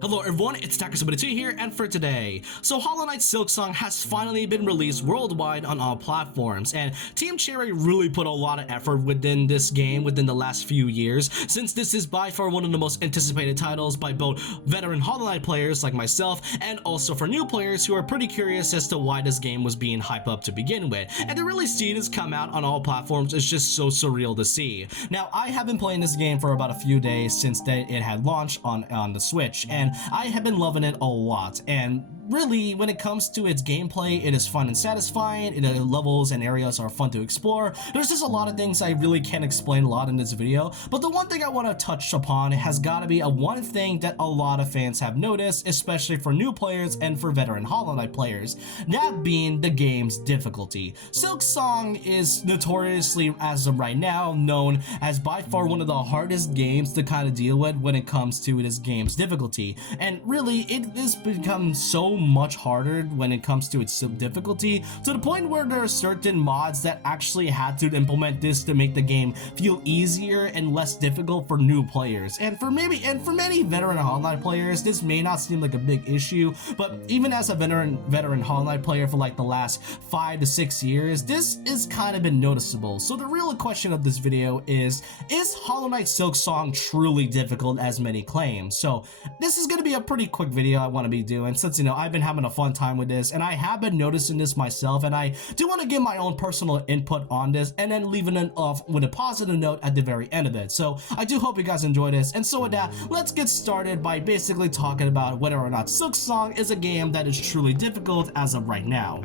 Hello everyone, it's Taker72 here, and for today, so Knight Silksong has finally been released worldwide on all platforms, and Team Cherry really put a lot of effort within this game within the last few years, since this is by far one of the most anticipated titles by both veteran Knight players like myself, and also for new players who are pretty curious as to why this game was being hyped up to begin with, and to really see this come out on all platforms is just so surreal to see. Now, I have been playing this game for about a few days since it had launched on the Switch, and I have been loving it a lot, and really, when it comes to its gameplay, it is fun and satisfying. The levels and areas are fun to explore. There's just a lot of things I really can't explain a lot in this video, but the one thing I want to touch upon has got to be one thing that a lot of fans have noticed, especially for new players and for veteran Knight players, that being the game's difficulty. Silksong is notoriously, as of right now, known as by far one of the hardest games to kind of deal with when it comes to this game's difficulty, and really, it has become so much harder when it comes to its difficulty, to the point where there are certain mods that actually had to implement this to make the game feel easier and less difficult for new players. And for many veteran Knight players, this may not seem like a big issue, but even as a veteran Knight player for like the last 5 to 6 years, this is kind of been noticeable. So the real question of this video is Knight Silksong truly difficult as many claim? So this is going to be a pretty quick video I want to be doing, since I've been having a fun time with this, and I have been noticing this myself, and I do want to give my own personal input on this, and then leaving it off with a positive note at the very end of it. So I do hope you guys enjoy this, and so with that, let's get started by basically talking about whether or not Silksong is a game that is truly difficult as of right now.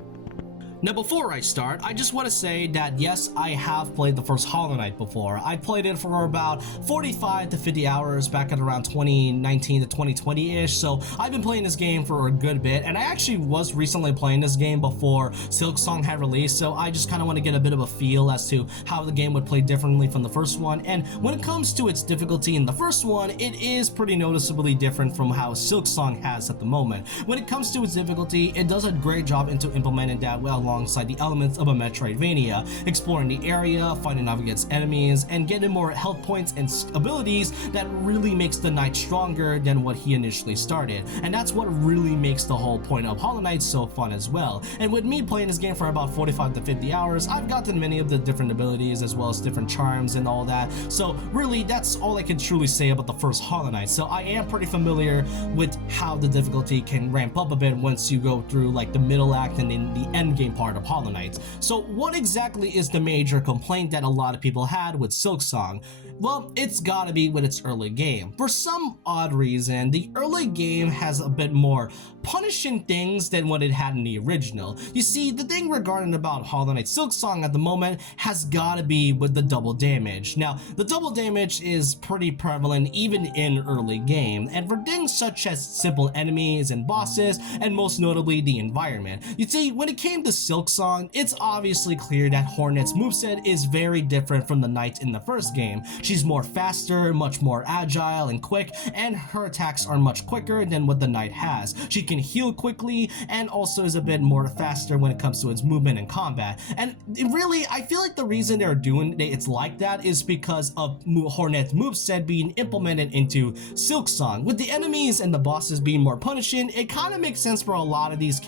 Now, before I start, I just want to say that yes, I have played the first Hollow Knight before. I played it for about 45 to 50 hours back at around 2019 to 2020-ish, so I've been playing this game for a good bit, and I actually was recently playing this game before Silksong had released, so I just kind of want to get a bit of a feel as to how the game would play differently from the first one. And when it comes to its difficulty in the first one, it is pretty noticeably different from how Silksong has at the moment. When it comes to its difficulty, it does a great job into implementing that well alongside the elements of a Metroidvania, exploring the area, fighting off against enemies, and getting more health points and abilities that really makes the knight stronger than what he initially started. And that's what really makes the whole point of Hollow Knight so fun as well. And with me playing this game for about 45 to 50 hours, I've gotten many of the different abilities as well as different charms and all that. So really, that's all I can truly say about the first Hollow Knight. So I am pretty familiar with how the difficulty can ramp up a bit once you go through like the middle act and in the end game part of Hollow Knight. So what exactly is the major complaint that a lot of people had with Silksong? Well, it's gotta be with its early game. For some odd reason, the early game has a bit more punishing things than what it had in the original. You see, the thing regarding about Hollow Knight Silksong at the moment has gotta be with the double damage. Now, the double damage is pretty prevalent even in early game, and for things such as simple enemies and bosses, and most notably the environment. You see, when it came to Silksong, it's obviously clear that Hornet's moveset is very different from the knight in the first game. She's more faster, much more agile and quick, and her attacks are much quicker than what the knight has. She can heal quickly and also is a bit more faster when it comes to its movement and combat. And really, I feel like the reason they're doing it's like that is because of Hornet's moveset being implemented into Silksong. With the enemies and the bosses being more punishing, it kind of makes sense for a lot of these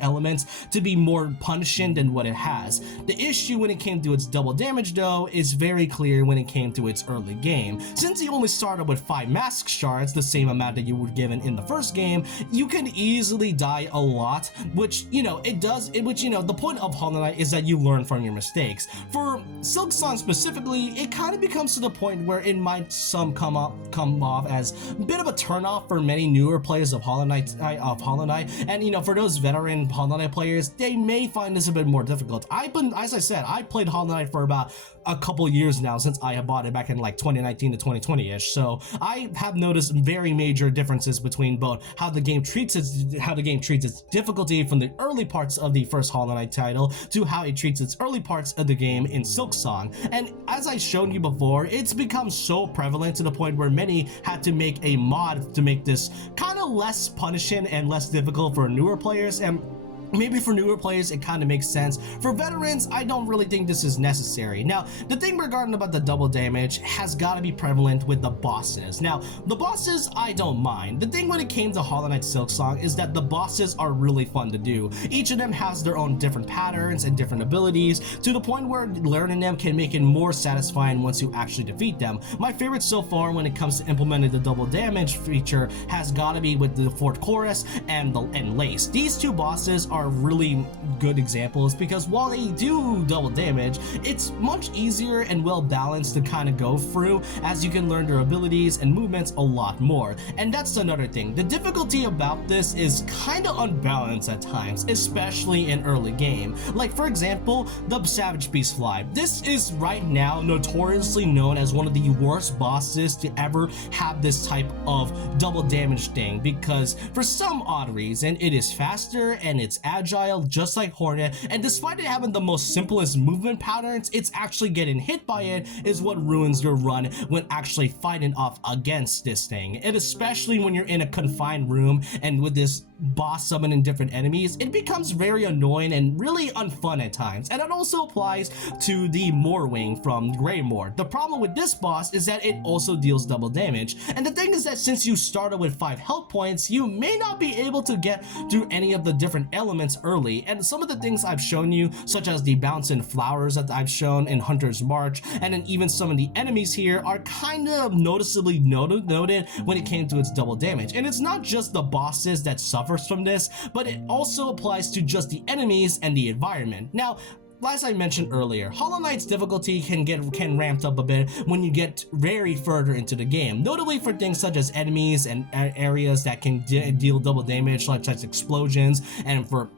elements to be more punishing than what it has. The issue when it came to its double damage though is very clear when it came to its early game. Since you only started with 5 mask shards, the same amount that you were given in the first game, you can easily die a lot, which the point of Hollow Knight is that you learn from your mistakes. For Silksong specifically, it kind of becomes to the point where it might come off as a bit of a turnoff for many newer players of Hollow Knight, and for those veteran Hollow Knight players, they may find this a bit more difficult. As I said, I played Hollow Knight for about a couple years now since I have bought it back in like 2019 to 2020-ish. So I have noticed very major differences between both how the game treats its difficulty from the early parts of the first Hollow Knight title to how it treats its early parts of the game in Silksong. And as I showed you before, it's become so prevalent to the point where many had to make a mod to make this kind of less punishing and less difficult for newer players. And maybe for newer players it kind of makes sense. For veterans, I don't really think this is necessary. Now, the thing regarding about the double damage has got to be prevalent with the bosses. Now, the bosses I don't mind. The thing when it came to Hollow Knight Silksong is that the bosses are really fun to do. Each of them has their own different patterns and different abilities, to the point where learning them can make it more satisfying once you actually defeat them. My favorite so far when it comes to implementing the double damage feature has got to be with the Fort Chorus and Lace. These two bosses are really good examples because while they do double damage, it's much easier and well balanced to kind of go through, as you can learn their abilities and movements a lot more. And that's another thing. The difficulty about this is kind of unbalanced at times, especially in early game. Like for example, the Savage Beast Fly. This is right now notoriously known as one of the worst bosses to ever have this type of double damage thing, because for some odd reason it is faster and it's agile just like Hornet, and despite it having the most simplest movement patterns, it's actually getting hit by it is what ruins your run when actually fighting off against this thing. And especially when you're in a confined room and with this boss summoning different enemies, it becomes very annoying and really unfun at times. And it also applies to the Moorwing from Greymoor. The problem with this boss is that it also deals double damage, and the thing is that since you started with 5 health points, you may not be able to get through any of the different elements early. And some of the things I've shown you, such as the bouncing flowers that I've shown in Hunter's March, and then even some of the enemies here are kind of noticeably noted when it came to its double damage. And it's not just the bosses that suffer from this, but it also applies to just the enemies and the environment. Now, as I mentioned earlier, Hollow Knight's difficulty can ramp up a bit when you get very further into the game, notably for things such as enemies and areas that can deal double damage, such as explosions, and for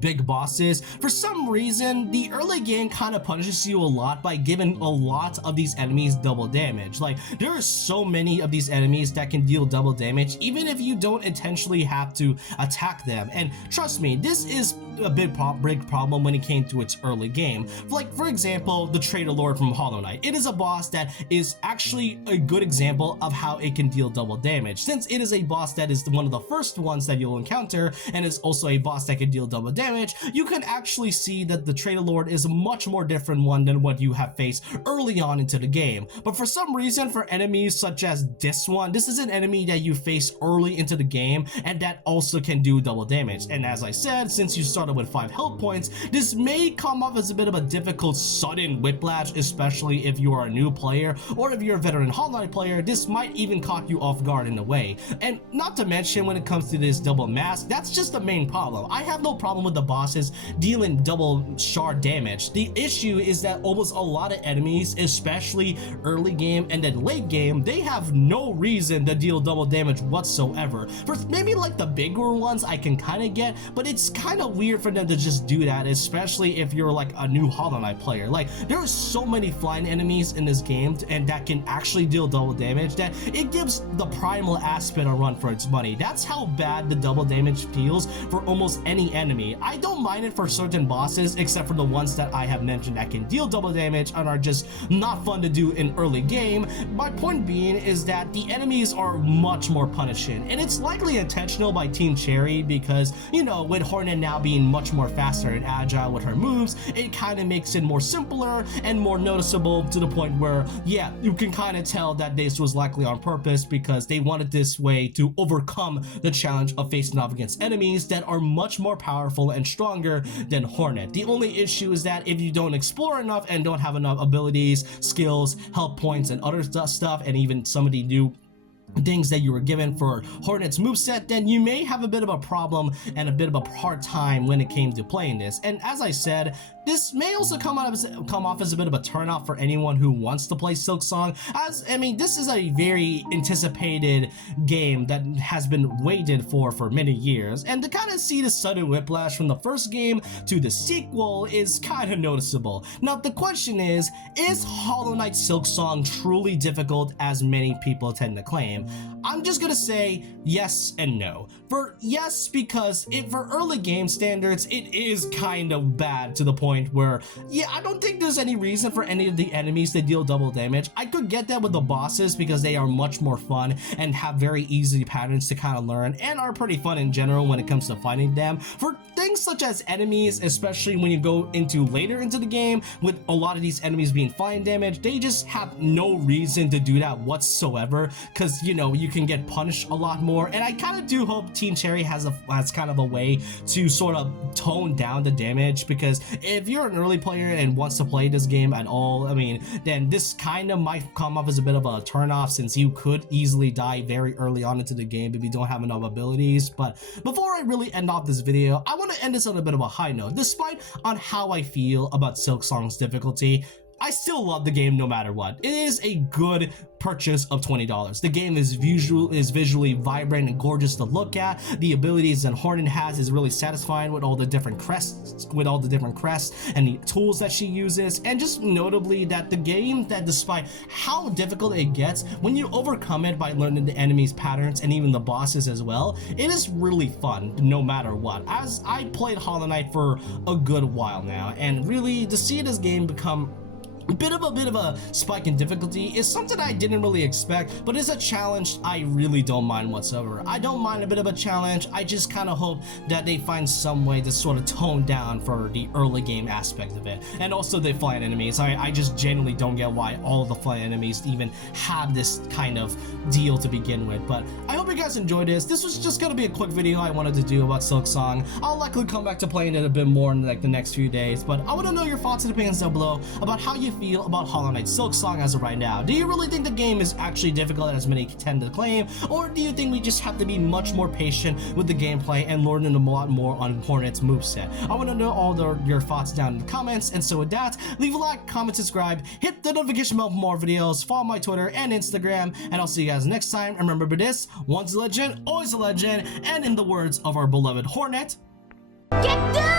big bosses. For some reason, the early game kind of punishes you a lot by giving a lot of these enemies double damage. Like, there are so many of these enemies that can deal double damage even if you don't intentionally have to attack them. And trust me, this is a big problem when it came to its early game. Like, for example, the Traitor Lord from Hollow Knight. It is a boss that is actually a good example of how it can deal double damage, since it is a boss that is one of the first ones that you'll encounter, and is also a boss that can deal double damage. You can actually see that the Traitor Lord is a much more different one than what you have faced early on into the game. But for some reason, for enemies such as this one, this is an enemy that you face early into the game and that also can do double damage. And as I said, since you started with 5 health points, this may come off as a bit of a difficult sudden whiplash, especially if you are a new player, or if you're a veteran Hollow Knight player, this might even caught you off guard in a way. And not to mention, when it comes to this double mask, that's just the main problem. I have no problem with the bosses dealing double shard damage. The issue is that almost a lot of enemies, especially early game and then late game, they have no reason to deal double damage whatsoever. For maybe like the bigger ones I can kind of get, but it's kind of weird for them to just do that, especially if you're like a new Hollow Knight player. Like, there are so many flying enemies in this game and that can actually deal double damage that it gives the primal aspect a run for its money. That's how bad the double damage feels for almost any enemy. I don't mind it for certain bosses, except for the ones that I have mentioned that can deal double damage and are just not fun to do in early game. My point being is that the enemies are much more punishing, and it's likely intentional by Team Cherry because, with Hornet now being much more faster and agile with her moves, it kind of makes it more simpler and more noticeable, to the point where, yeah, you can kind of tell that this was likely on purpose because they wanted this way to overcome the challenge of facing off against enemies that are much more powerful and stronger than Hornet. The only issue is that if you don't explore enough and don't have enough abilities, skills, health points, and other stuff, and even some of the new things that you were given for Hornet's moveset, then you may have a bit of a problem and a bit of a hard time when it came to playing this. And as I said, this may also come off as a bit of a turnoff for anyone who wants to play Silksong, as, I mean, this is a very anticipated game that has been waited for many years, and to kind of see the sudden whiplash from the first game to the sequel is kind of noticeable. Now, the question is Hollow Knight Silksong truly difficult as many people tend to claim? game? I'm just gonna say yes and no. For yes, because for early game standards, it is kind of bad to the point where, yeah, I don't think there's any reason for any of the enemies to deal double damage. I could get that with the bosses because they are much more fun and have very easy patterns to kind of learn and are pretty fun in general when it comes to fighting them. For things such as enemies, especially when you go into later into the game with a lot of these enemies being fine damage, they just have no reason to do that whatsoever because, you know, you can get punished a lot more. And I kind of do hope Team Cherry has kind of a way to sort of tone down the damage, because if you're an early player and wants to play this game at all, I mean, then this kind of might come off as a bit of a turnoff, since you could easily die very early on into the game if you don't have enough abilities. But before I really end off this video, I want to end this on a bit of a high note. Despite on how I feel about Silksong's difficulty, I still love the game no matter what. It is a good purchase of $20. The game is visually vibrant and gorgeous to look at. The abilities that Hornet has is really satisfying with all the different crests, and the tools that she uses. And just notably that the game, that despite how difficult it gets, when you overcome it by learning the enemies' patterns and even the bosses as well, it is really fun no matter what. As I played Hollow Knight for a good while now, and really to see this game become a bit of a spike in difficulty is something I didn't really expect, but it's a challenge I really don't mind whatsoever. I don't mind a bit of a challenge. I just kind of hope that they find some way to sort of tone down for the early game aspect of it. And also the flying enemies. I just genuinely don't get why all of the flying enemies even have this kind of deal to begin with. But I hope you guys enjoyed this. This was just gonna be a quick video I wanted to do about Silksong. I'll likely come back to playing it a bit more in like the next few days, but I want to know your thoughts and opinions down below about how you feel about Hollow Knight Silksong as of right now. Do you really think the game is actually difficult as many tend to claim, or do you think we just have to be much more patient with the gameplay and learning a lot more on Hornet's moveset? I want to know all your thoughts down in the comments, and so with that, leave a like, comment, subscribe, hit the notification bell for more videos, follow my Twitter and Instagram, and I'll see you guys next time. And remember this, once a legend, always a legend, and in the words of our beloved Hornet, Get down!